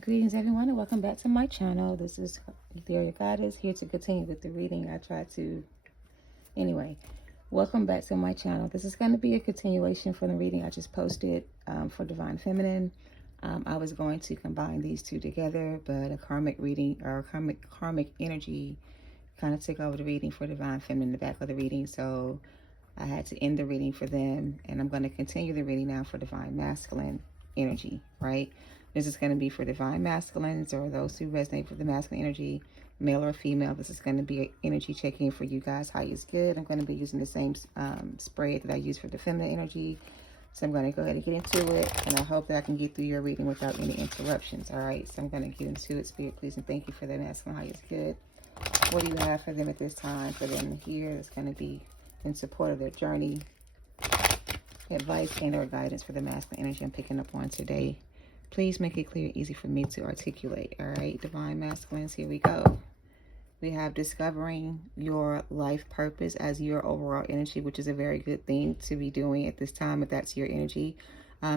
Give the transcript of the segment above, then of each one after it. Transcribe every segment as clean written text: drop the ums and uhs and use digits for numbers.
Greetings everyone and welcome back to my channel. This is your Goddess here to continue with the reading. Welcome back to my channel. This is going to be a continuation from the reading I just posted for Divine Feminine. I was going to combine these two together, but a karmic reading or karmic energy kind of took over the reading for Divine Feminine in the back of the reading, so I had to end the reading for them, and I'm going to continue the reading now for Divine Masculine energy, right? This is going to be for Divine Masculines or those who resonate with the masculine energy, male or female. This is going to be an energy check-in for you guys. How is good. I'm going to be using the same spread that I use for the feminine energy. So I'm going to go ahead and get into it, and I hope that I can get through your reading without any interruptions. All right, so I'm going to get into it. Spirit, please, and thank you for the masculine. How is good. What do you have for them at this time? For them here, it's going to be in support of their journey. Advice and or guidance for the masculine energy I'm picking up on today. Please make it clear and easy for me to articulate. All right, Divine Masculines, here we go. We have discovering your life purpose as your overall energy, which is a very good thing to be doing at this time if that's your energy.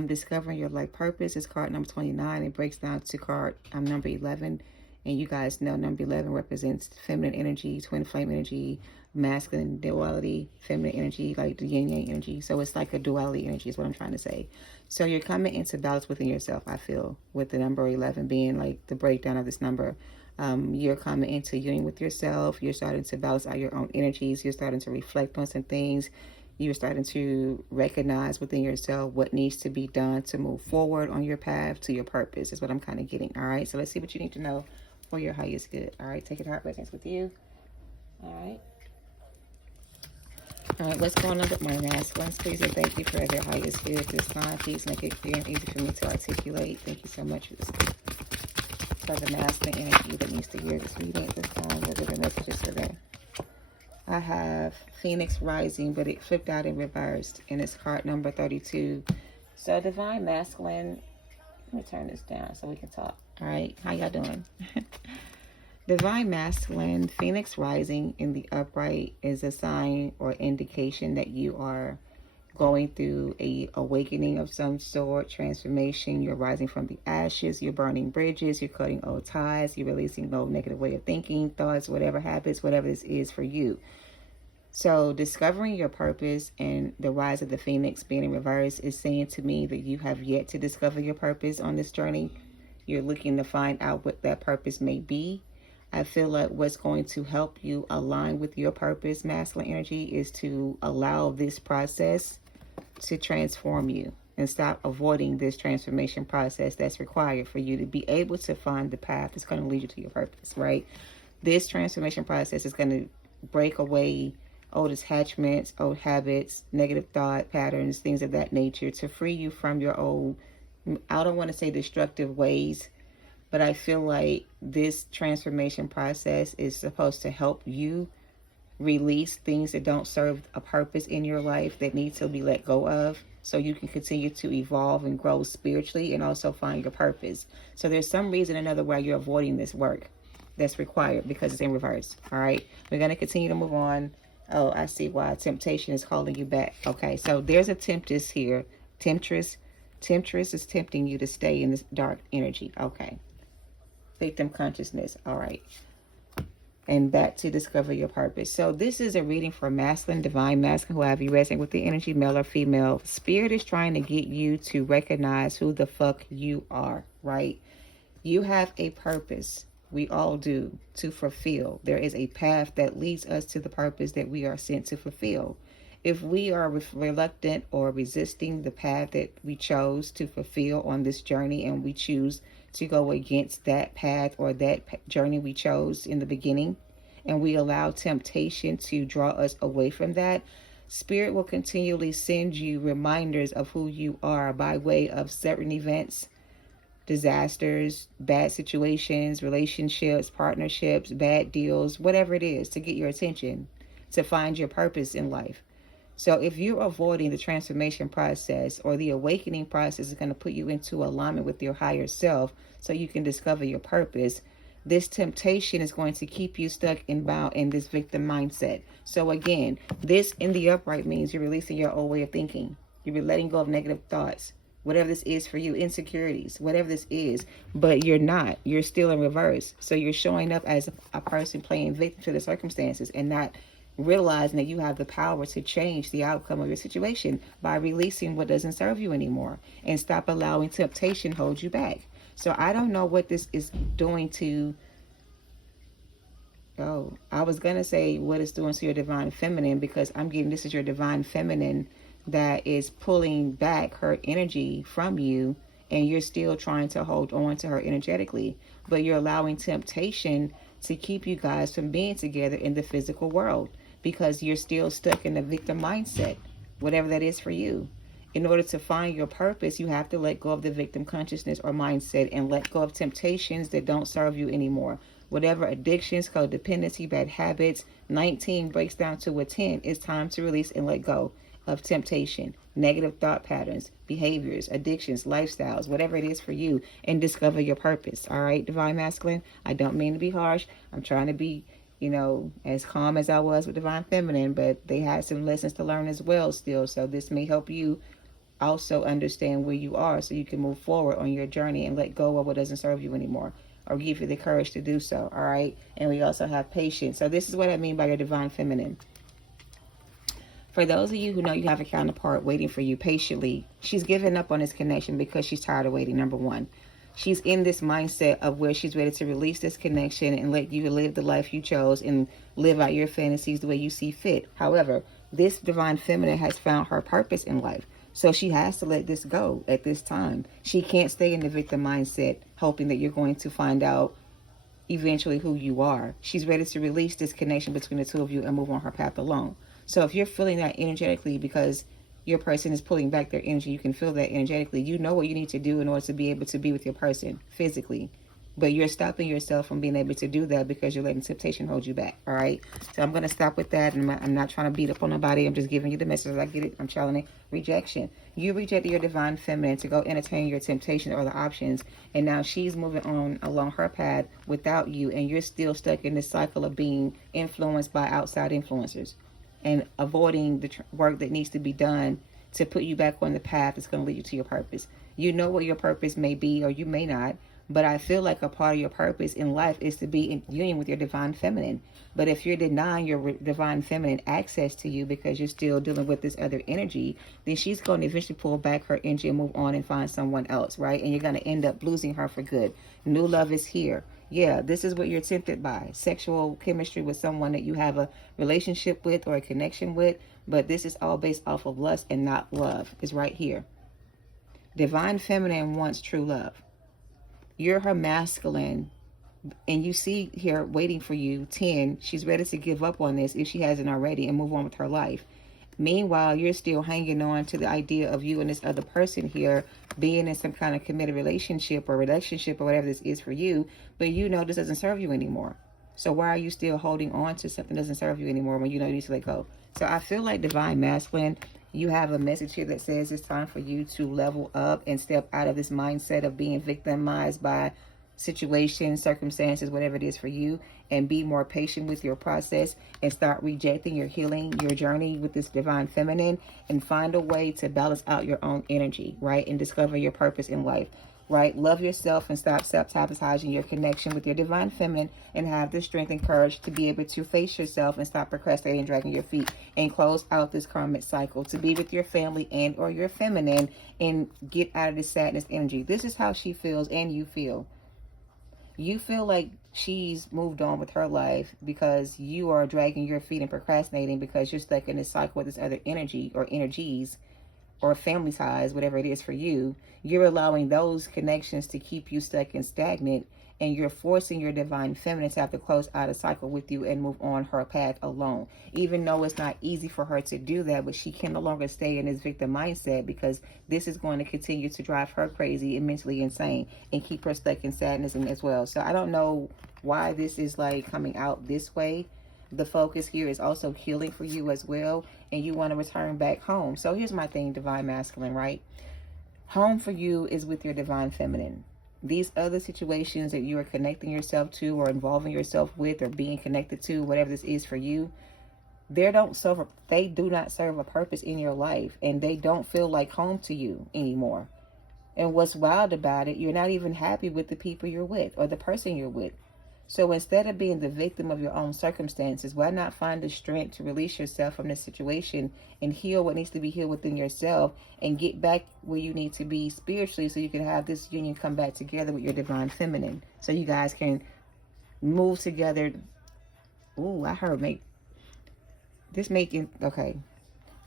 Discovering your life purpose is card number 29. It breaks down to card number 11. And you guys know number 11 represents feminine energy, twin flame energy, masculine duality, feminine energy, like the yin yang energy. So it's like a duality energy is what I'm trying to say. So you're coming into balance within yourself, I feel, with the number 11 being like the breakdown of this number. You're coming into union with yourself. You're starting to balance out your own energies. You're starting to reflect on some things. You're starting to recognize within yourself what needs to be done to move forward on your path to your purpose is what I'm kind of getting. All right, so let's see what you need to know for your highest good. All right, take it heart resonates with you. All right, what's going on with my masculines? Please and thank you for their highest good this time. Please make it clear and easy for me to articulate. Thank you so much for the masculine energy that needs to hear this reading at this time. What are the messages for them? I have Phoenix Rising, but it flipped out and reversed, and it's card number 32. So Divine Masculine, let me turn this down so we can talk. All right, how y'all doing? Divine Masculine, Phoenix Rising in the upright is a sign or indication that you are going through a awakening of some sort, transformation. You're rising from the ashes, you're burning bridges, you're cutting old ties, you're releasing old negative way of thinking, thoughts, whatever habits, whatever this is for you. So discovering your purpose and the rise of the Phoenix being in reverse is saying to me that you have yet to discover your purpose on this journey. You're looking to find out what that purpose may be. I feel like what's going to help you align with your purpose, masculine energy, is to allow this process to transform you and stop avoiding this transformation process that's required for you to be able to find the path that's going to lead you to your purpose, right? This transformation process is going to break away old attachments, old habits, negative thought patterns, things of that nature, to free you from your old, I don't want to say destructive ways, but I feel like this transformation process is supposed to help you release things that don't serve a purpose in your life that need to be let go of, so you can continue to evolve and grow spiritually and also find your purpose. So there's some reason or another why you're avoiding this work that's required because it's in reverse. All right, we're going to continue to move on. Oh, I see why temptation is calling you back. Okay, so there's a temptress here. Temptress is tempting you to stay in this dark energy. Okay. Victim consciousness. All right. And back to discover your purpose. So this is a reading for masculine, divine masculine, whoever you resonate with the energy, male or female. Spirit is trying to get you to recognize who the fuck you are, right? You have a purpose. We all do, to fulfill. There is a path that leads us to the purpose that we are sent to fulfill. If we are reluctant or resisting the path that we chose to fulfill on this journey, and we choose to go against that path or that journey we chose in the beginning, and we allow temptation to draw us away from that, Spirit will continually send you reminders of who you are by way of certain events, disasters, bad situations, relationships, partnerships, bad deals, whatever it is, to get your attention, to find your purpose in life. So if you're avoiding the transformation process or the awakening process is going to put you into alignment with your higher self so you can discover your purpose, this temptation is going to keep you stuck and bound in this victim mindset. So again, this in the upright means you're releasing your old way of thinking. You're letting go of negative thoughts. whatever this is for you, insecurities, whatever this is, but you're not. You're still in reverse. So you're showing up as a person playing victim to the circumstances and not realizing that you have the power to change the outcome of your situation by releasing what doesn't serve you anymore and stop allowing temptation hold you back. So I don't know what this is doing to, oh, I was going to say what it's doing to your divine feminine, because I'm getting this is your divine feminine that is pulling back her energy from you, and you're still trying to hold on to her energetically, but you're allowing temptation to keep you guys from being together in the physical world because you're still stuck in the victim mindset, whatever that is for you. In order to find your purpose, you have to let go of the victim consciousness or mindset and let go of temptations that don't serve you anymore. Whatever addictions, codependency, bad habits, 19 breaks down to a 10. It's time to release and let go of temptation, negative thought patterns, behaviors, addictions, lifestyles, whatever it is for you, and discover your purpose. All right, Divine Masculine, I don't mean to be harsh. I'm trying to be, as calm as I was with Divine Feminine, but they had some lessons to learn as well still. So this may help you also understand where you are so you can move forward on your journey and let go of what doesn't serve you anymore, or give you the courage to do so. All right. And we also have patience. So this is what I mean by your divine feminine. For those of you who know you have a counterpart waiting for you patiently, she's given up on this connection because she's tired of waiting. Number one, she's in this mindset of where she's ready to release this connection and let you live the life you chose and live out your fantasies the way you see fit. However, this divine feminine has found her purpose in life. So she has to let this go at this time. She can't stay in the victim mindset hoping that you're going to find out eventually who you are. She's ready to release this connection between the two of you and move on her path alone. So if you're feeling that energetically because your person is pulling back their energy, you can feel that energetically. You know what you need to do in order to be able to be with your person physically. But you're stopping yourself from being able to do that because you're letting temptation hold you back. All right. So I'm going to stop with that. And I'm not trying to beat up on nobody. I'm just giving you the message as I get it. I'm challenging rejection. You rejected your divine feminine to go entertain your temptation or the options. And now she's moving on along her path without you. And you're still stuck in this cycle of being influenced by outside influencers and avoiding the work that needs to be done to put you back on the path that's going to lead you to your purpose. You know what your purpose may be, or you may not. But I feel like a part of your purpose in life is to be in union with your divine feminine. But if you're denying your divine feminine access to you because you're still dealing with this other energy, then she's going to eventually pull back her energy and move on and find someone else, right? And you're going to end up losing her for good. New love is here. Yeah, this is what you're tempted by. Sexual chemistry with someone that you have a relationship with or a connection with. But this is all based off of lust and not love. It's right here. Divine feminine wants true love. You're her masculine, and you see here waiting for you, 10. She's ready to give up on this if she hasn't already and move on with her life. Meanwhile, you're still hanging on to the idea of you and this other person here being in some kind of committed relationship or whatever this is for you, but you know this doesn't serve you anymore. So why are you still holding on to something that doesn't serve you anymore when you know you need to let go? So I feel like divine masculine, you have a message here that says it's time for you to level up and step out of this mindset of being victimized by situations, circumstances, whatever it is for you, and be more patient with your process and start rejecting your healing, your journey with this divine feminine, and find a way to balance out your own energy, right? And discover your purpose in life. Right? Love yourself and stop sabotaging your connection with your divine feminine, and have the strength and courage to be able to face yourself and stop procrastinating and dragging your feet and close out this karmic cycle to be with your family and or your feminine and get out of this sadness energy. This is how she feels and you feel. You feel like she's moved on with her life because you are dragging your feet and procrastinating because you're stuck in this cycle with this other energy or energies or family ties, whatever it is for you. You're allowing those connections to keep you stuck and stagnant, and you're forcing your divine feminine to have to close out a cycle with you and move on her path alone. Even though it's not easy for her to do that, but she can no longer stay in this victim mindset because this is going to continue to drive her crazy and mentally insane and keep her stuck in sadness as well. So I don't know why this is like coming out this way. The focus here is also healing for you as well, and you want to return back home. So here's my thing, divine masculine, right? Home for you is with your divine feminine. These other situations that you are connecting yourself to or involving yourself with or being connected to, whatever this is for you, they do not serve a purpose in your life, and they don't feel like home to you anymore. And what's wild about it, you're not even happy with the people you're with or the person you're with. So instead of being the victim of your own circumstances, why not find the strength to release yourself from this situation and heal what needs to be healed within yourself and get back where you need to be spiritually so you can have this union come back together with your divine feminine. So you guys can move together. Ooh, I heard okay.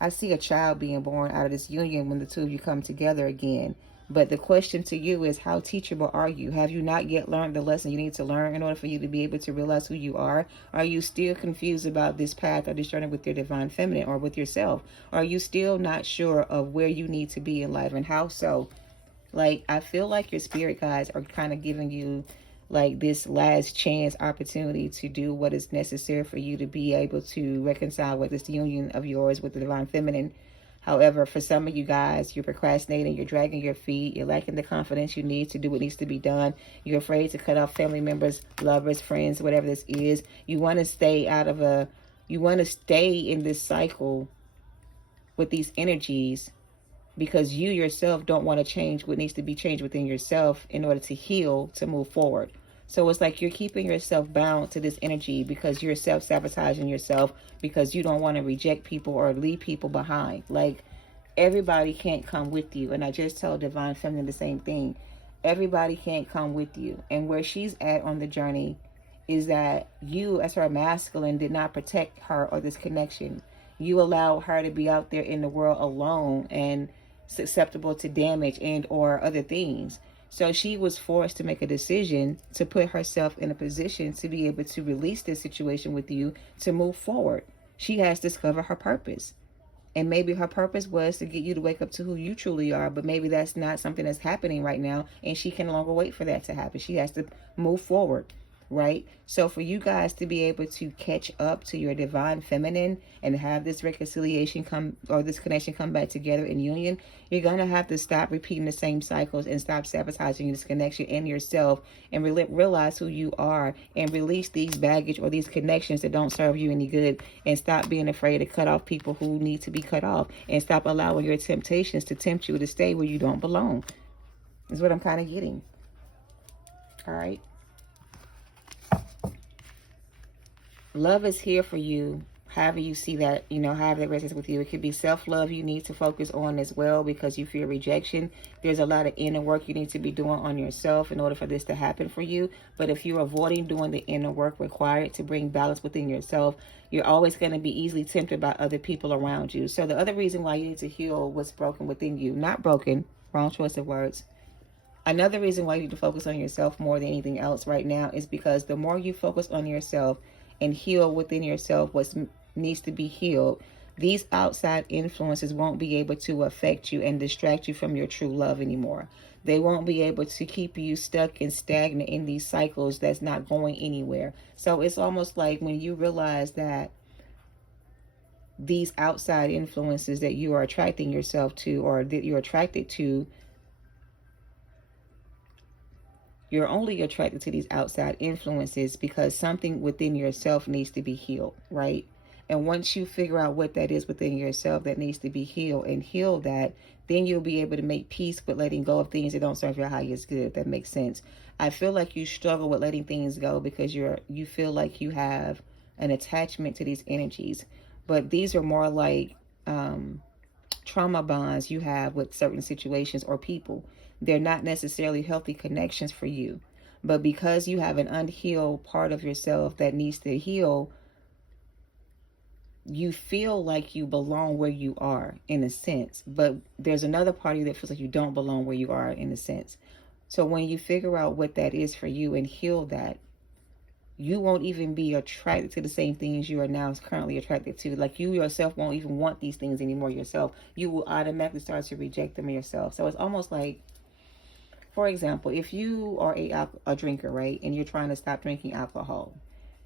I see a child being born out of this union when the two of you come together again. But the question to you is, how teachable are you? Have you not yet learned the lesson you need to learn in order for you to be able to realize who you are? Are you still confused about this path or this journey with your divine feminine or with yourself? Are you still not sure of where you need to be in life and how so? Like, I feel like your spirit guides are kind of giving you like this last chance opportunity to do what is necessary for you to be able to reconcile with this union of yours with the divine feminine. However, for some of you guys, you're procrastinating, you're dragging your feet, you're lacking the confidence you need to do what needs to be done. You're afraid to cut off family members, lovers, friends, whatever this is. You want to stay in this cycle with these energies because you yourself don't want to change what needs to be changed within yourself in order to heal, to move forward. So it's like you're keeping yourself bound to this energy because you're self-sabotaging yourself because you don't want to reject people or leave people behind. Like, everybody can't come with you. And I just tell Divine Feminine the same thing. Everybody can't come with you. And where she's at on the journey is that you, as her masculine, did not protect her or this connection. You allowed her to be out there in the world alone and susceptible to damage and or other things. So she was forced to make a decision to put herself in a position to be able to release this situation with you to move forward. She has discovered her purpose. And maybe her purpose was to get you to wake up to who you truly are, but maybe that's not something that's happening right now, and she can no longer wait for that to happen. She has to move forward, right? So for you guys to be able to catch up to your divine feminine and have this reconciliation come, or this connection come back together in union, you're going to have to stop repeating the same cycles and stop sabotaging this connection in yourself and realize who you are and release these baggage or these connections that don't serve you any good, and stop being afraid to cut off people who need to be cut off, and stop allowing your temptations to tempt you to stay where you don't belong. Is what I'm kind of getting. All right. Love is here for you. However you see that, however that resonates with you. It could be self-love you need to focus on as well because you fear rejection. There's a lot of inner work you need to be doing on yourself in order for this to happen for you. But if you're avoiding doing the inner work required to bring balance within yourself, you're always going to be easily tempted by other people around you. So the other reason why you need to heal what's broken within you, not broken, wrong choice of words. Another reason why you need to focus on yourself more than anything else right now is because the more you focus on yourself and heal within yourself what needs to be healed, these outside influences won't be able to affect you and distract you from your true love anymore. They won't be able to keep you stuck and stagnant in these cycles that's not going anywhere. So it's almost like when you realize that these outside influences that you are attracting yourself to, or that you're attracted to, you're only attracted to these outside influences because something within yourself needs to be healed, right? And once you figure out what that is within yourself that needs to be healed and heal that, then you'll be able to make peace with letting go of things that don't serve your highest good, if that makes sense. I feel like you struggle with letting things go because you feel like you have an attachment to these energies. But these are more like trauma bonds you have with certain situations or people. They're not necessarily healthy connections for you. But because you have an unhealed part of yourself that needs to heal, you feel like you belong where you are in a sense. But there's another part of you that feels like you don't belong where you are in a sense. So when you figure out what that is for you and heal that, you won't even be attracted to the same things you are now currently attracted to. Like, you yourself won't even want these things anymore yourself. You will automatically start to reject them yourself. So it's almost like, for example, if you are a drinker, right, and you're trying to stop drinking alcohol,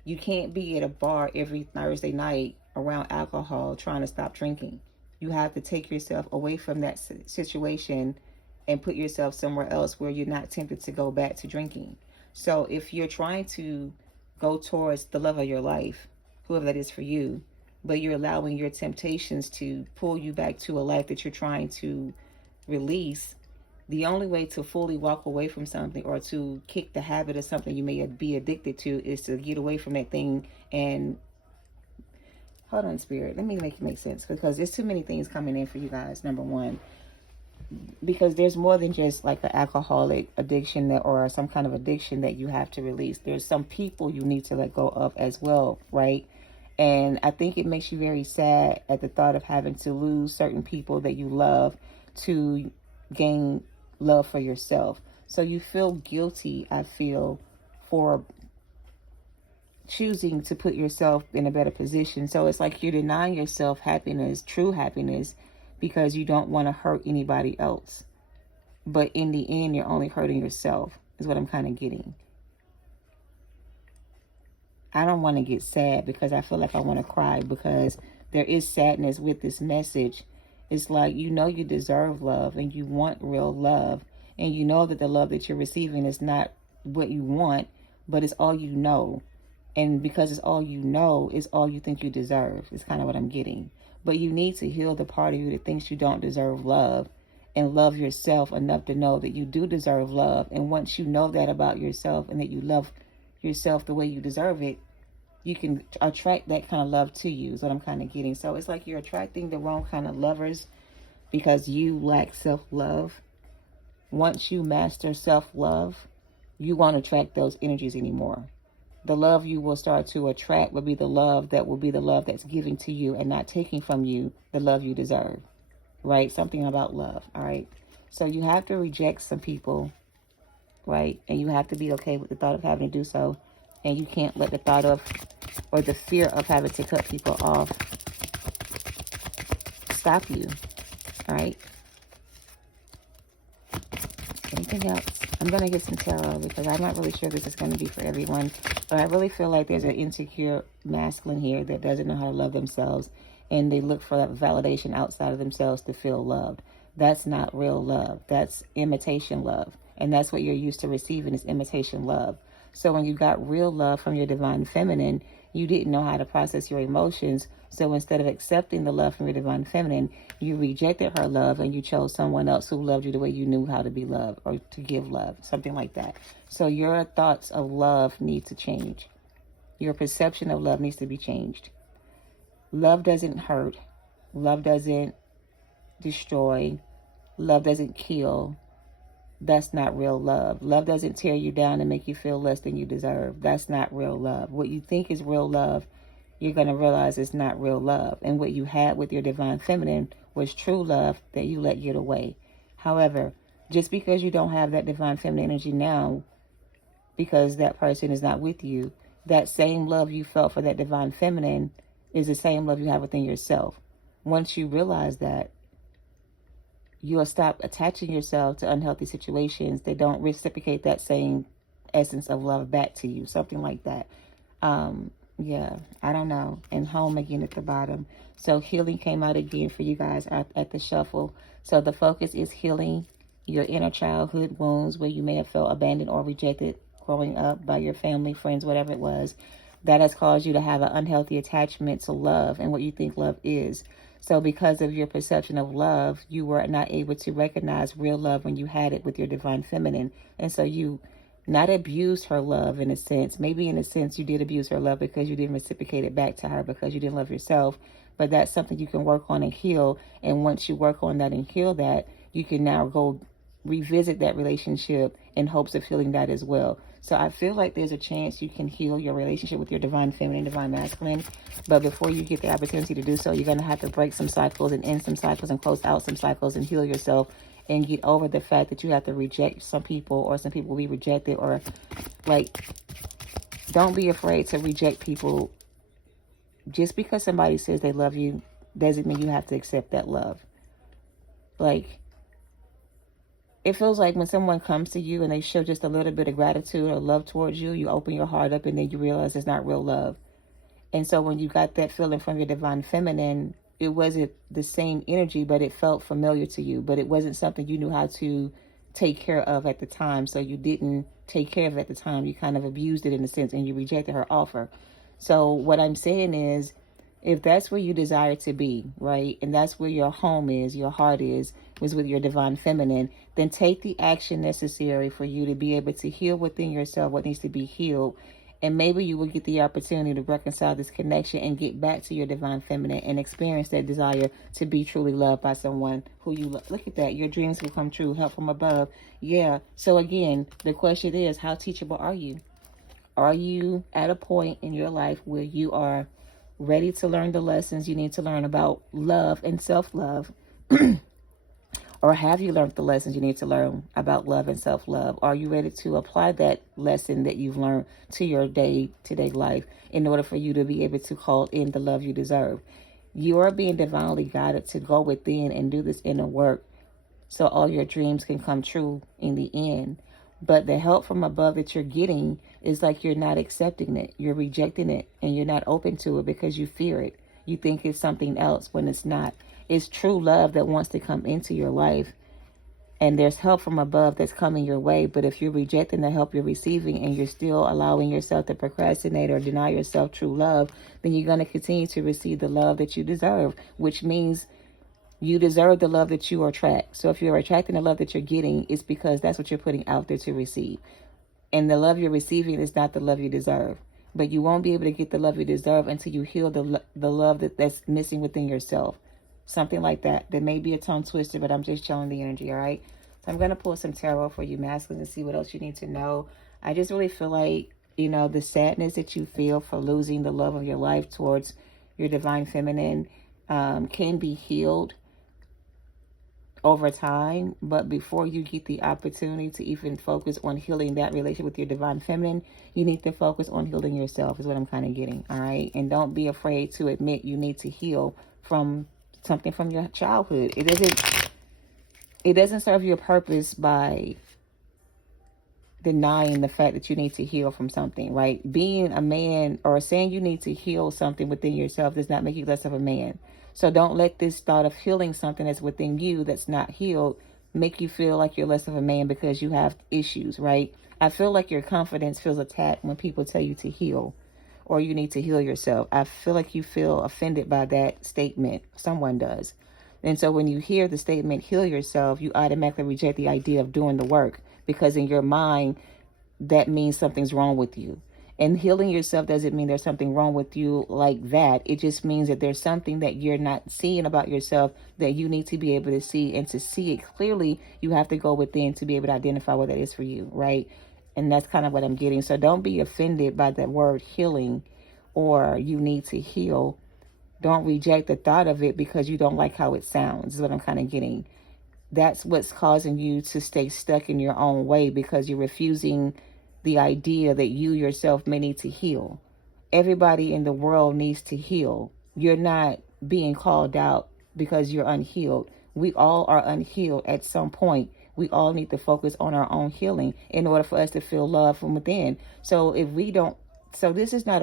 you can't be at a bar every Thursday night around alcohol trying to stop drinking. You have to take yourself away from that situation and put yourself somewhere else where you're not tempted to go back to drinking. So if you're trying to go towards the love of your life, whoever that is for you, but you're allowing your temptations to pull you back to a life that you're trying to release, The only way to fully walk away from something or to kick the habit of something you may be addicted to is to get away from that thing. And hold on, Spirit, let me make it make sense, because there's too many things coming in for you guys. Number one, because there's more than just like an alcoholic addiction or some kind of addiction that you have to release. There's some people you need to let go of as well, right? And I think it makes you very sad at the thought of having to lose certain people that you love to gain love for yourself. So you feel guilty, I feel, for choosing to put yourself in a better position. So it's like you're denying yourself happiness, true happiness, because you don't want to hurt anybody else. But in the end, you're only hurting yourself, is what I'm kind of getting. I don't want to get sad because I feel like I want to cry, because there is sadness with this message. It's like, you know, you deserve love and you want real love. And you know that the love that you're receiving is not what you want, but it's all you know. And because it's all you know, it's all you think you deserve. Is kind of what I'm getting. But you need to heal the part of you that thinks you don't deserve love, and love yourself enough to know that you do deserve love. And once you know that about yourself and that you love yourself the way you deserve it, you can attract that kind of love to you, is what I'm kind of getting. So it's like you're attracting the wrong kind of lovers because you lack self-love. Once you master self-love, you won't attract those energies anymore. The love you will start to attract will be the love that's giving to you and not taking from you the love you deserve, right? Something about love, all right? So you have to reject some people, right? And you have to be okay with the thought of having to do so. And you can't let the thought of, or the fear of having to cut people off stop you, all right? Anything else? I'm going to get some tarot because I'm not really sure this is going to be for everyone. But I really feel like there's an insecure masculine here that doesn't know how to love themselves. And they look for that validation outside of themselves to feel loved. That's not real love. That's imitation love. And that's what you're used to receiving, is imitation love. So when you got real love from your divine feminine, you didn't know how to process your emotions. So instead of accepting the love from your divine feminine, you rejected her love and you chose someone else who loved you the way you knew how to be loved or to give love, something like that. So your thoughts of love need to change. Your perception of love needs to be changed. Love doesn't hurt. Love doesn't destroy. Love doesn't kill. That's not real love. Love doesn't tear you down and make you feel less than you deserve. That's not real love. What you think is real love, you're going to realize it's not real love. And what you had with your divine feminine was true love that you let get away. However, just because you don't have that divine feminine energy now, because that person is not with you, that same love you felt for that divine feminine is the same love you have within yourself. Once you realize that, you'll stop attaching yourself to unhealthy situations that don't reciprocate that same essence of love back to you. Something like that. Yeah, I don't know. And home again at the bottom. So healing came out again for you guys at the shuffle. So the focus is healing your inner childhood wounds where you may have felt abandoned or rejected growing up by your family, friends, whatever it was. That has caused you to have an unhealthy attachment to love and what you think love is. So because of your perception of love, you were not able to recognize real love when you had it with your divine feminine. And so you not abused her love in a sense. Maybe in a sense you did abuse her love because you didn't reciprocate it back to her because you didn't love yourself. But that's something you can work on and heal. And once you work on that and heal that, you can now go revisit that relationship in hopes of healing that as well. So I feel like there's a chance you can heal your relationship with your divine feminine, divine masculine. But before you get the opportunity to do so, you're going to have to break some cycles and end some cycles and close out some cycles and heal yourself and get over the fact that you have to reject some people, or some people will be rejected, or like, don't be afraid to reject people. Just because somebody says they love you doesn't mean you have to accept that love. Like, it feels like when someone comes to you and they show just a little bit of gratitude or love towards you, you open your heart up and then you realize it's not real love. And so when you got that feeling from your divine feminine, it wasn't the same energy, but it felt familiar to you. But it wasn't something you knew how to take care of at the time. So you didn't take care of it at the time. You kind of abused it in a sense and you rejected her offer. So what I'm saying is, if that's where you desire to be, right, and that's where your home is, your heart is, was with your divine feminine, then take the action necessary for you to be able to heal within yourself what needs to be healed. And maybe you will get the opportunity to reconcile this connection and get back to your divine feminine and experience that desire to be truly loved by someone who you love. Look at that. Your dreams will come true. Help from above. Yeah. So again, the question is, how teachable are you? Are you at a point in your life where you are ready to learn the lessons you need to learn about love and self-love? Or have you learned the lessons you need to learn about love and self-love? Are you ready to apply that lesson that you've learned to your day-to-day life in order for you to be able to call in the love you deserve? You are being divinely guided to go within and do this inner work so all your dreams can come true in the end. But the help from above that you're getting is like you're not accepting it. You're rejecting it, and you're not open to it because you fear it. You think it's something else when it's not. It's true love that wants to come into your life. And there's help from above that's coming your way. But if you're rejecting the help you're receiving and you're still allowing yourself to procrastinate or deny yourself true love, then you're going to continue to receive the love that you deserve, which means you deserve the love that you attract. So if you're attracting the love that you're getting, it's because that's what you're putting out there to receive. And the love you're receiving is not the love you deserve. But you won't be able to get the love you deserve until you heal the love that's missing within yourself. Something like that. There may be a tongue twister, but I'm just showing the energy, all right? So I'm going to pull some tarot for you masculines and see what else you need to know. I just really feel like, you know, the sadness that you feel for losing the love of your life towards your divine feminine can be healed over time. But before you get the opportunity to even focus on healing that relationship with your divine feminine, you need to focus on healing yourself is what I'm kind of getting, all right? And don't be afraid to admit you need to heal from something from your childhood. It doesn't serve your purpose by denying the fact that you need to heal from something, right? Being a man or saying you need to heal something within yourself does not make you less of a man. So don't let this thought of healing something that's within you that's not healed make you feel like you're less of a man because you have issues, right? I feel like your confidence feels attacked when people tell you to heal or you need to heal yourself. I feel like you feel offended by that statement. Someone does. And so when you hear the statement, heal yourself, you automatically reject the idea of doing the work because in your mind, that means something's wrong with you. And healing yourself doesn't mean there's something wrong with you like that. It just means that there's something that you're not seeing about yourself that you need to be able to see. And to see it clearly, you have to go within to be able to identify what that is for you, right? And that's kind of what I'm getting. So don't be offended by the word healing or you need to heal. Don't reject the thought of it because you don't like how it sounds, is what I'm kind of getting. That's what's causing you to stay stuck in your own way because you're refusing the idea that you yourself may need to heal. Everybody in the world needs to heal. You're not being called out because you're unhealed. We all are unhealed at some point. We all need to focus on our own healing in order for us to feel love from within. So if we don't, so this is not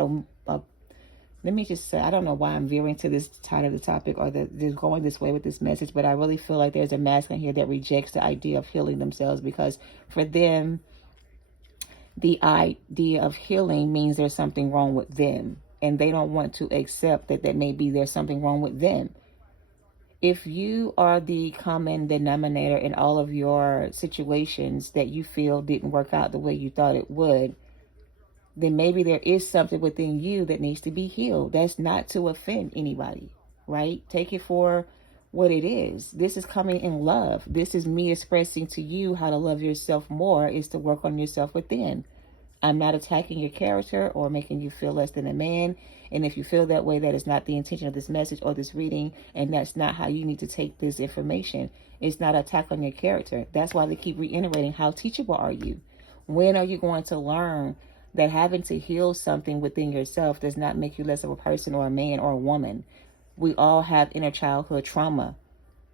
let me just say, I don't know why I'm veering to this side of the topic or just going this way with this message, but I really feel like there's a masculine here that rejects the idea of healing themselves because for them, the idea of healing means there's something wrong with them. And they don't want to accept that maybe there's something wrong with them. If you are the common denominator in all of your situations that you feel didn't work out the way you thought it would, then maybe there is something within you that needs to be healed. That's not to offend anybody, right? Take it for what it is. This is coming in love. This is me expressing to you how to love yourself more is to work on yourself within. I'm not attacking your character or making you feel less than a man. And if you feel that way, that is not the intention of this message or this reading. And that's not how you need to take this information. It's not an attack on your character. That's why they keep reiterating, how teachable are you? When are you going to learn that having to heal something within yourself does not make you less of a person or a man or a woman? We all have inner childhood trauma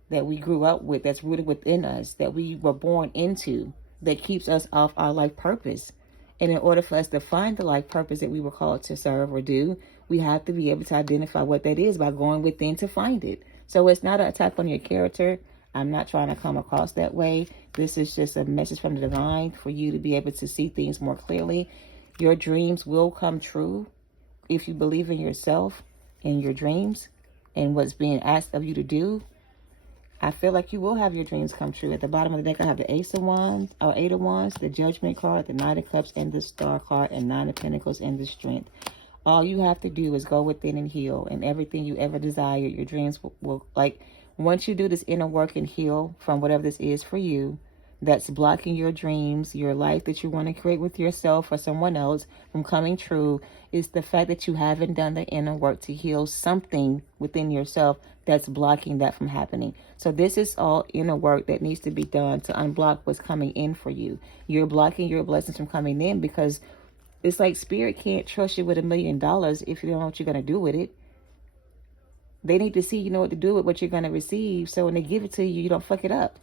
that we grew up with, that's rooted within us, that we were born into, that keeps us off our life purpose. And in order for us to find the life purpose that we were called to serve or do, we have to be able to identify what that is by going within to find it. So it's not an attack on your character. I'm not trying to come across that way. This is just a message from the divine for you to be able to see things more clearly. Your dreams will come true if you believe in yourself and your dreams and what's being asked of you to do. I feel like you will have your dreams come true. At the bottom of the deck, I have the Ace of Wands, or Eight of Wands, the Judgment card, the Knight of Cups, and the Star card, and Nine of Pentacles, and the Strength. All you have to do is go within and heal, and everything you ever desired, your dreams will like, once you do this inner work and heal from whatever this is for you, that's blocking your dreams, your life that you want to create with yourself or someone else from coming true, is the fact that you haven't done the inner work to heal something within yourself that's blocking that from happening. So this is all inner work that needs to be done to unblock what's coming in for you. You're blocking your blessings from coming in because it's like Spirit can't trust you with $1 million if you don't know what you're going to do with it. They need to see you know what to do with what you're going to receive, so when they give it to you, you don't fuck it up.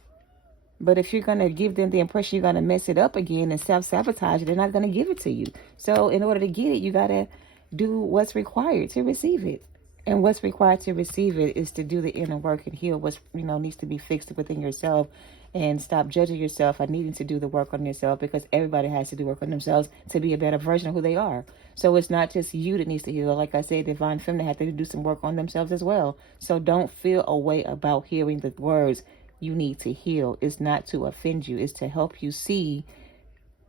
But if you're going to give them the impression you're going to mess it up again and self-sabotage it, they're not going to give it to you. So in order to get it, you got to do what's required to receive it. And what's required to receive it is to do the inner work and heal what's, needs to be fixed within yourself, and stop judging yourself and needing to do the work on yourself, because everybody has to do work on themselves to be a better version of who they are. So it's not just you that needs to heal. Like I said, Divine Feminine have to do some work on themselves as well. So don't feel a way about hearing the words you need to heal. It's not to offend you. It's to help you see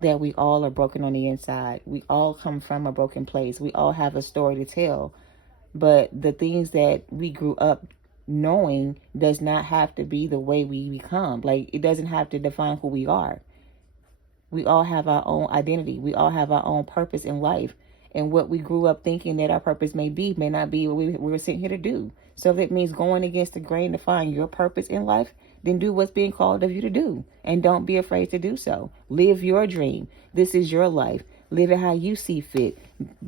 that we all are broken on the inside. We all come from a broken place. We all have a story to tell. But the things that we grew up knowing does not have to be the way we become. Like, it doesn't have to define who we are. We all have our own identity. We all have our own purpose in life. And what we grew up thinking that our purpose may not be what we were sent here to do. So if it means going against the grain to find your purpose in life, then do what's being called of you to do. And don't be afraid to do so. Live your dream. This is your life. Live it how you see fit.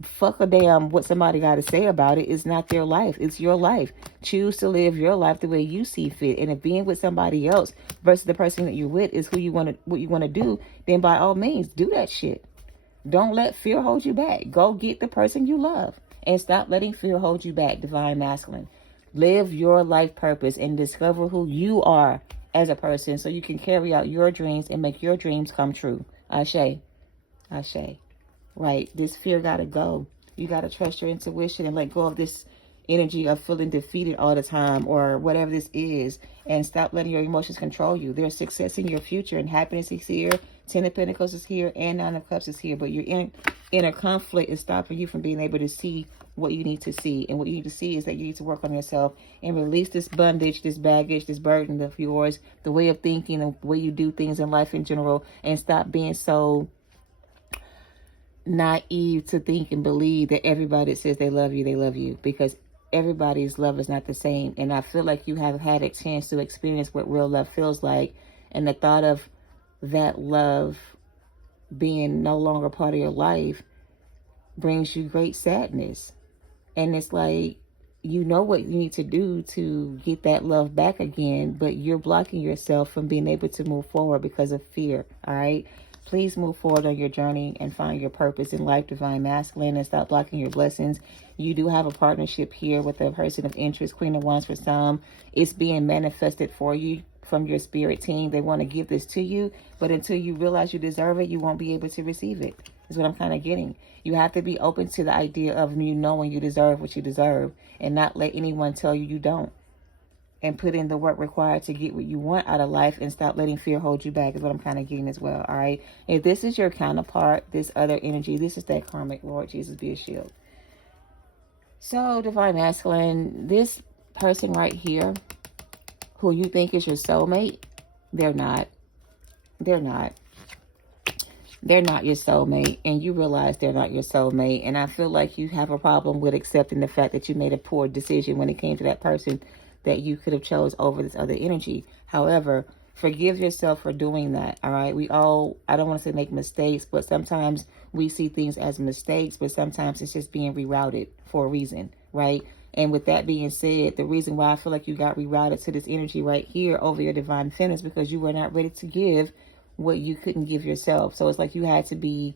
Fuck a damn what somebody got to say about it. It's not their life. It's your life. Choose to live your life the way you see fit. And if being with somebody else versus the person that you're with is what you want to do, then by all means, do that shit. Don't let fear hold you back. Go get the person you love. And stop letting fear hold you back, Divine Masculine. Live your life purpose and discover who you are as a person so you can carry out your dreams and make your dreams come true. Ashe. Ashe. Right. This fear got to go. You got to trust your intuition and let go of this energy of feeling defeated all the time or whatever this is, and stop letting your emotions control you. There's success in your future and happiness is here. 10 of Pentacles is here and 9 of Cups is here, but your inner conflict is stopping you from being able to see what you need to see. And what you need to see is that you need to work on yourself and release this bondage, this baggage, this burden of yours, the way of thinking, the way you do things in life in general, and stop being so naive to think and believe that everybody that says they love you, because everybody's love is not the same. And I feel like you have had a chance to experience what real love feels like, and the thought of that love being no longer part of your life brings you great sadness. And it's like, you know what you need to do to get that love back again, but you're blocking yourself from being able to move forward because of fear. All right. Please move forward on your journey and find your purpose in life, Divine Masculine, and stop blocking your blessings. You do have a partnership here with a person of interest, Queen of Wands for some. It's being manifested for you from your spirit team. They want to give this to you, but until you realize you deserve it, you won't be able to receive it. Is what I'm kind of getting. You have to be open to the idea of you knowing you deserve what you deserve, and not let anyone tell you you don't. And put in the work required to get what you want out of life, and stop letting fear hold you back is what I'm kind of getting as well. All right. If this is your counterpart, this other energy, this is that karmic. Lord Jesus, be a shield. So, Divine Masculine, this person right here, who you think is your soulmate, they're not. They're not. They're not your soulmate, and you realize they're not your soulmate. And I feel like you have a problem with accepting the fact that you made a poor decision when it came to that person that you could have chose over this other energy. However, forgive yourself for doing that. All right. We all, I don't want to say make mistakes, but sometimes we see things as mistakes, but sometimes it's just being rerouted for a reason. Right. And with that being said, the reason why I feel like you got rerouted to this energy right here over your Divine Feminine is because you were not ready to give what you couldn't give yourself. So it's like you had to be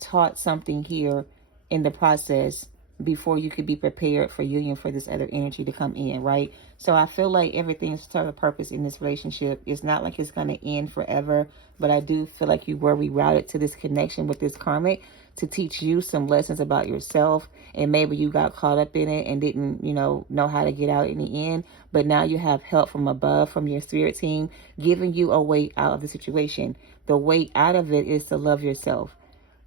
taught something here in the process before you could be prepared for union for this other energy to come in, right? So I feel like everything's serve a purpose in this relationship. It's not like it's going to end forever, but I do feel like you were rerouted to this connection with this karmic to teach you some lessons about yourself. And maybe you got caught up in it and didn't, know how to get out in the end. But now you have help from above, from your spirit team, giving you a way out of the situation. The way out of it is to love yourself.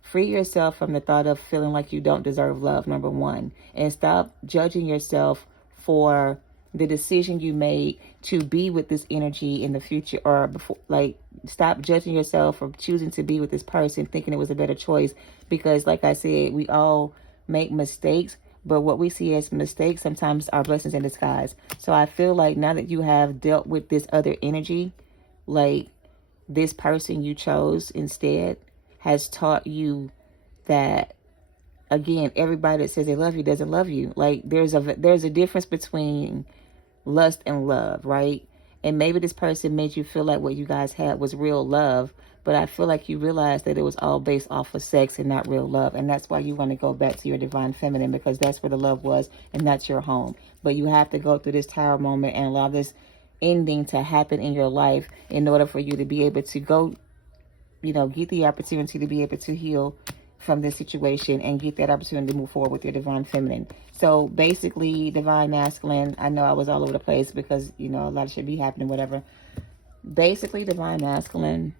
Free yourself from the thought of feeling like you don't deserve love, number one. And stop judging yourself for the decision you made to be with this energy in the future, or before. Like, stop judging yourself for choosing to be with this person, thinking it was a better choice. Because like I said, we all make mistakes, but what we see as mistakes sometimes are blessings in disguise. So I feel like now that you have dealt with this other energy, like this person you chose instead has taught you that, again, everybody that says they love you doesn't love you. Like, there's a difference between lust and love, right? And maybe this person made you feel like what you guys had was real love, but I feel like you realized that it was all based off of sex and not real love. And that's why you want to go back to your divine feminine, because that's where the love was and that's your home. But you have to go through this tower moment and allow this ending to happen in your life in order for you to be able to go, get the opportunity to be able to heal from this situation and get that opportunity to move forward with your divine feminine. So basically, divine masculine, I know I was all over the place because, a lot should be happening, whatever. Basically, divine masculine,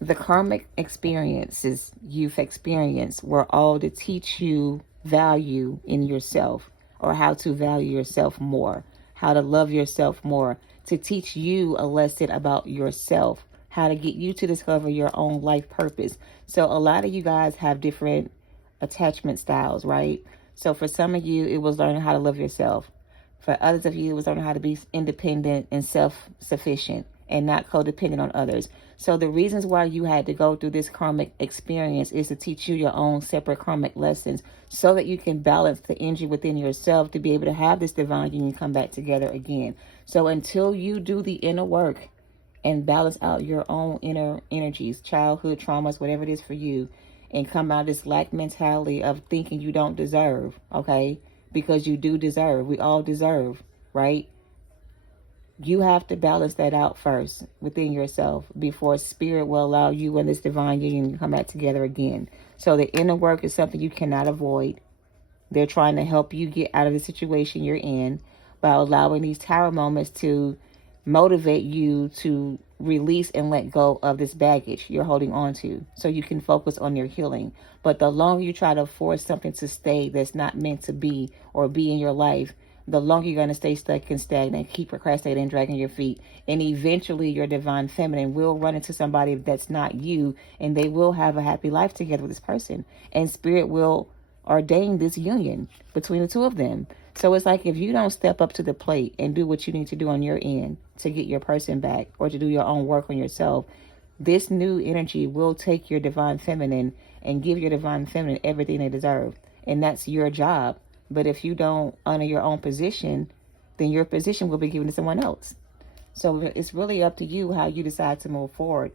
the karmic experiences you've experienced were all to teach you value in yourself, or how to value yourself more, how to love yourself more, to teach you a lesson about yourself, how to get you to discover your own life purpose. So a lot of you guys have different attachment styles, right? So for some of you, it was learning how to love yourself. For others of you, it was learning how to be independent and self-sufficient and not codependent on others. So the reasons why you had to go through this karmic experience is to teach you your own separate karmic lessons so that you can balance the energy within yourself to be able to have this divine union come back together again. So until you do the inner work and balance out your own inner energies, childhood traumas, whatever it is for you, and come out of this lack mentality of thinking you don't deserve, okay? Because you do deserve. We all deserve, right? You have to balance that out first within yourself before spirit will allow you and this divine union to come back together again. So the inner work is something you cannot avoid. They're trying to help you get out of the situation you're in by allowing these tower moments to motivate you to release and let go of this baggage you're holding on to so you can focus on your healing. But the longer you try to force something to stay that's not meant to be or be in your life, the longer you're going to stay stuck and stagnant, keep procrastinating and dragging your feet. And eventually your divine feminine will run into somebody that's not you, and they will have a happy life together with this person. And spirit will ordain this union between the two of them. So it's like, if you don't step up to the plate and do what you need to do on your end to get your person back or to do your own work on yourself, this new energy will take your divine feminine and give your divine feminine everything they deserve. And that's your job. But if you don't honor your own position, then your position will be given to someone else. So it's really up to you how you decide to move forward.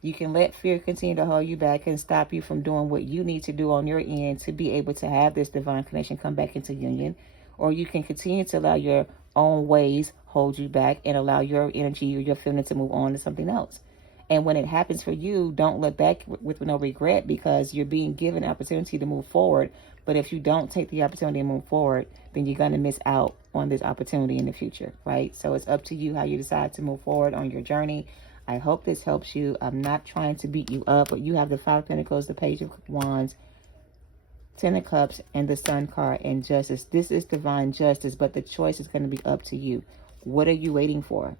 You can let fear continue to hold you back and stop you from doing what you need to do on your end to be able to have this divine connection come back into union. Or you can continue to allow your own ways hold you back and allow your energy or your feeling to move on to something else. And when it happens for you, don't look back with no regret, because you're being given an opportunity to move forward. But if you don't take the opportunity to move forward, then you're going to miss out on this opportunity in the future, right? So it's up to you how you decide to move forward on your journey. I hope this helps you. I'm not trying to beat you up, but you have the Five of Pentacles, the Page of Wands, Ten of Cups, and the Sun card, and Justice. This is divine justice, but the choice is going to be up to you. What are you waiting for?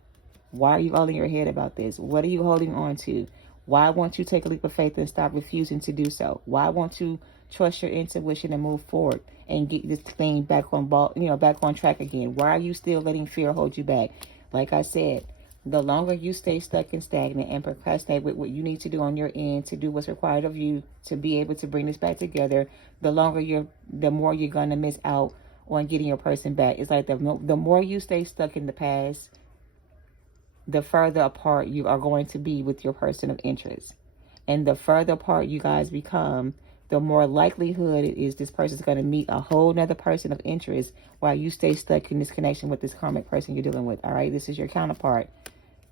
Why are you all in your head about this? What are you holding on to? Why won't you take a leap of faith and stop refusing to do so? Why won't you trust your intuition and move forward and get this thing back on back on track again? Why are you still letting fear hold you back? Like I said, the longer you stay stuck and stagnant and procrastinate with what you need to do on your end to do what's required of you to be able to bring this back together, the more you're going to miss out on getting your person back. It's like the more you stay stuck in the past, the further apart you are going to be with your person of interest. And the further apart you guys become, the more likelihood it is this person's going to meet a whole nother person of interest while you stay stuck in this connection with this karmic person you're dealing with. All right, this is your counterpart.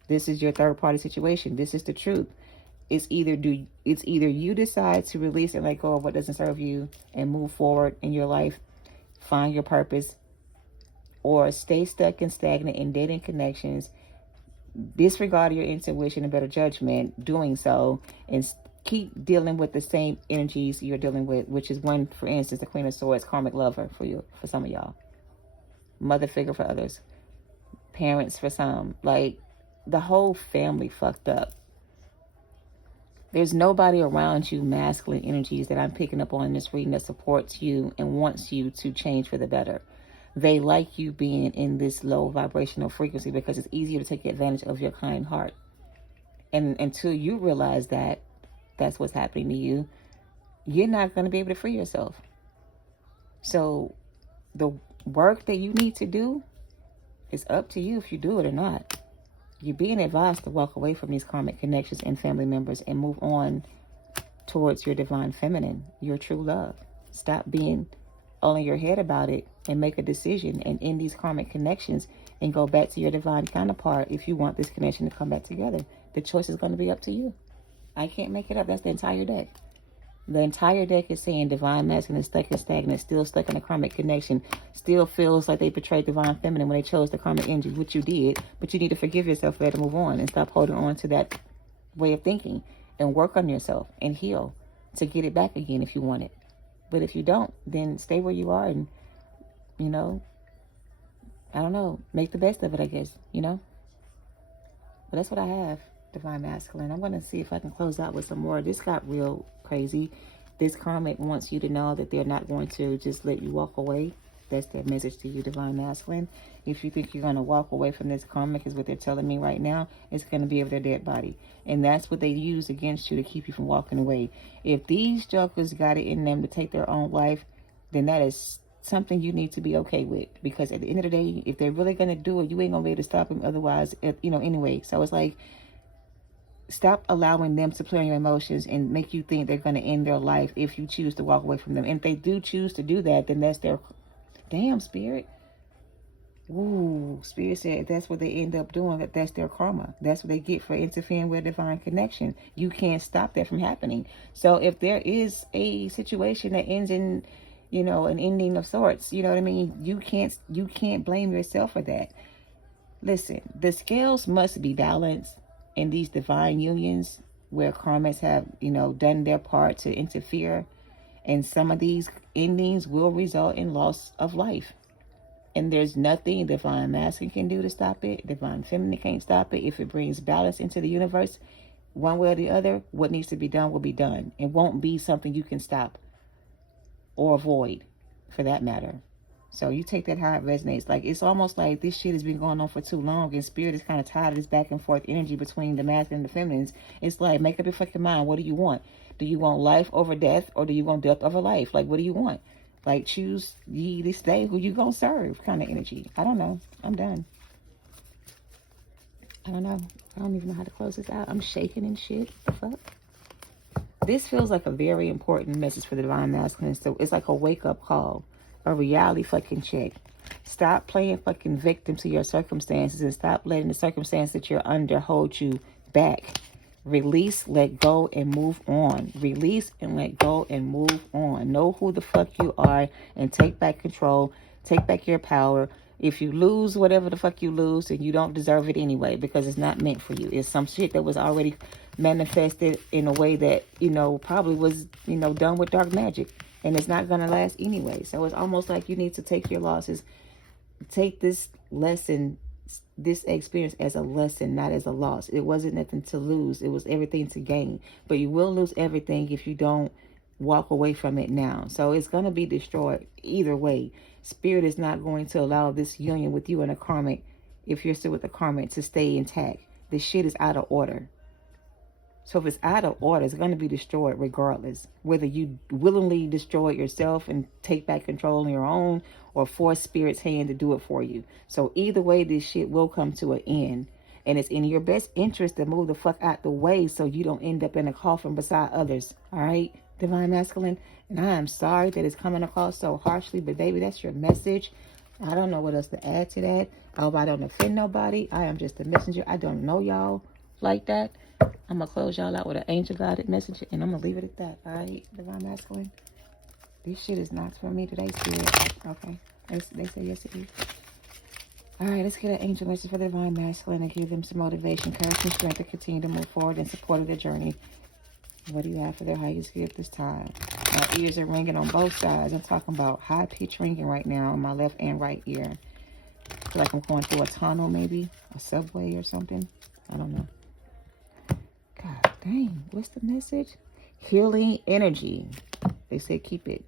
This is your third party situation. This is the truth. it's either you decide to release and let go of what doesn't serve you and move forward in your life, find your purpose, or stay stuck and stagnant in dating connections, disregard your intuition and better judgment doing so, and keep dealing with the same energies you're dealing with, which is one, for instance, the Queen of Swords, karmic lover for you, for some of y'all, mother figure for others, parents for some. Like, the whole family fucked up. There's nobody around you, masculine energies, that I'm picking up on in this reading, that supports you and wants you to change for the better. They like you being in this low vibrational frequency because it's easier to take advantage of your kind heart. And until you realize that that's what's happening to you, you're not going to be able to free yourself. So the work that you need to do is up to you if you do it or not. You're being advised to walk away from these karmic connections and family members and move on towards your divine feminine, your true love. Stop being all in your head about it and make a decision and end these karmic connections and go back to your divine counterpart if you want this connection to come back together. The choice is going to be up to you. I can't make it up. That's the entire deck. The entire deck is saying divine masculine is stuck and stagnant, still stuck in a karmic connection, still feels like they betrayed divine feminine when they chose the karmic energy, which you did, but you need to forgive yourself for that and move on and stop holding on to that way of thinking and work on yourself and heal to get it back again if you want it. But if you don't, then stay where you are and, you know, I don't know, make the best of it, I guess, you know. But that's what I have, divine masculine. I'm going to see if I can close out with some more. This got real crazy. This karmic wants you to know that they're not going to just let you walk away. That's their message to you, divine masculine. If you think you're going to walk away from this karmic, is what they're telling me right now, it's going to be of their dead body. And that's what they use against you to keep you from walking away. If these jokers got it in them to take their own life, then that is something you need to be okay with. Because at the end of the day, if they're really going to do it, you ain't going to be able to stop them otherwise, you know, anyway. So it's like, stop allowing them to play on your emotions and make you think they're going to end their life if you choose to walk away from them. And if they do choose to do that, then that's their... Damn, Spirit. Ooh, Spirit said that's what they end up doing. That's their karma. That's what they get for interfering with a divine connection. You can't stop that from happening. So if there is a situation that ends in, you know, an ending of sorts, you know what I mean? You can't blame yourself for that. Listen, the scales must be balanced in these divine unions where karmics have, you know, done their part to interfere. And some of these endings will result in loss of life. And there's nothing divine masculine can do to stop it. Divine feminine can't stop it. If it brings balance into the universe, one way or the other, what needs to be done will be done. It won't be something you can stop or avoid, for that matter. So you take that how it resonates. Like, it's almost like this shit has been going on for too long, and Spirit is kind of tired of this back and forth energy between the masculine and the feminines. It's like, make up your fucking mind. What do you want? Do you want life over death, or do you want death over life? Like, what do you want? Like, choose ye this day who you gonna serve kind of energy. I don't know. I'm done. I don't know. I don't even know how to close this out. I'm shaking and shit. The fuck? This feels like a very important message for the divine masculine. So it's like a wake-up call. A reality fucking check. Stop playing fucking victim to your circumstances and stop letting the circumstance that you're under hold you back. Release, let go, and move on. Release and let go and move on. Know who the fuck you are and take back control. Take back your power. If you lose whatever the fuck you lose, then you don't deserve it anyway because it's not meant for you. It's some shit that was already manifested in a way that, you know, probably was, you know, done with dark magic. And it's not going to last anyway. So it's almost like you need to take your losses. Take this lesson, this experience as a lesson, not as a loss. It wasn't nothing to lose. It was everything to gain. But you will lose everything if you don't walk away from it now. So it's going to be destroyed either way. Spirit is not going to allow this union with you and a karmic, if you're still with the karmic, to stay intact. This shit is out of order. So if it's out of order, it's going to be destroyed regardless. Whether you willingly destroy it yourself and take back control on your own or force Spirit's hand to do it for you. So either way, this shit will come to an end. And it's in your best interest to move the fuck out the way so you don't end up in a coffin beside others. All right, divine masculine? And I am sorry that it's coming across so harshly, but baby, that's your message. I don't know what else to add to that. I hope I don't offend nobody. I am just a messenger. I don't know y'all like that, I'm going to close y'all out with an angel guided message, and I'm going to leave it at that. All right, Divine Masculine. This shit is not for me today, Spirit. Okay. They say yes it is. All right, let's get an angel message for the Divine Masculine and give them some motivation, courage, and strength to continue to move forward in support of their journey. What do you have for their highest gift this time? My ears are ringing on both sides. I'm talking about high-pitched ringing right now on my left and right ear. I feel like I'm going through a tunnel, maybe. A subway or something. I don't know. God dang. What's the message? Healing energy. They say keep it.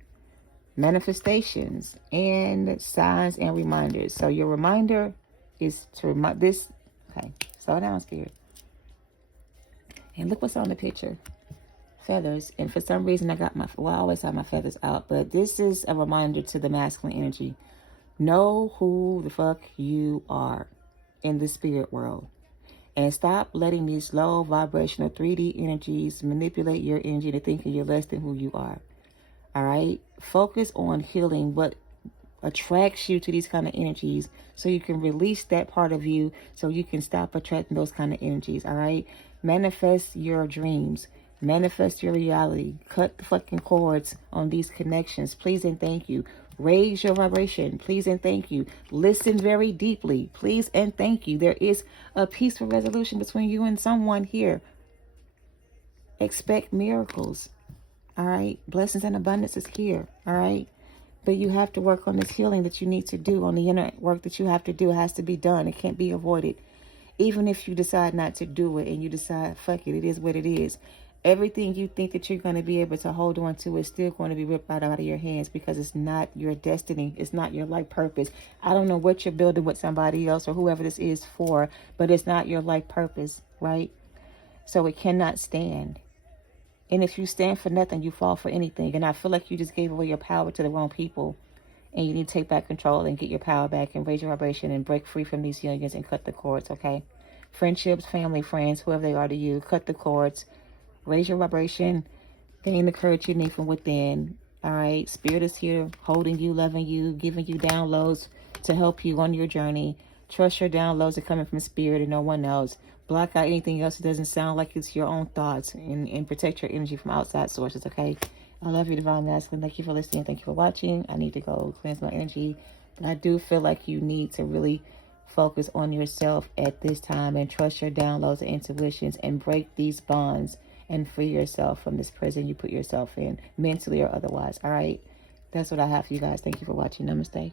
Manifestations and signs and reminders. So your reminder is to remind this. Okay. Slow down, Spirit. And look what's on the picture. Feathers. And for some reason I always have my feathers out, but this is a reminder to the masculine energy. Know who the fuck you are in the spirit world, and stop letting these low vibrational 3D energies manipulate your energy to thinking you're less than who you are. All right, focus on healing what attracts you to these kind of energies, so you can release that part of you, so you can stop attracting those kind of energies. All right, manifest your dreams. Manifest your reality. Cut the fucking cords on these connections. Please and thank you. Raise your vibration. Please and thank you. Listen very deeply. Please and thank you. There is a peaceful resolution between you and someone here. Expect miracles. All right. Blessings and abundance is here. All right. But you have to work on this healing that you need to do. On the inner work that you have to do. It has to be done. It can't be avoided. Even if you decide not to do it and you decide, fuck it, it is what it is. Everything you think that you're going to be able to hold on to is still going to be ripped out of your hands, because it's not your destiny. It's not your life purpose. I don't know what you're building with somebody else or whoever this is for, but it's not your life purpose, right? So it cannot stand. And if you stand for nothing, you fall for anything. And I feel like you just gave away your power to the wrong people. And you need to take back control and get your power back and raise your vibration and break free from these unions and cut the cords, okay? Friendships, family, friends, whoever they are to you, cut the cords. Raise your vibration. Gain the courage you need from within. All right. Spirit is here, holding you, loving you, giving you downloads to help you on your journey. Trust your downloads are coming from Spirit and no one else. Block out anything else that doesn't sound like it's your own thoughts, and protect your energy from outside sources, okay? I love you, Divine Masculine. Thank you for listening. Thank you for watching. I need to go cleanse my energy. But I do feel like you need to really focus on yourself at this time and trust your downloads and intuitions and break these bonds and free yourself from this prison you put yourself in, mentally or otherwise. All right. That's what I have for you guys. Thank you for watching. Namaste.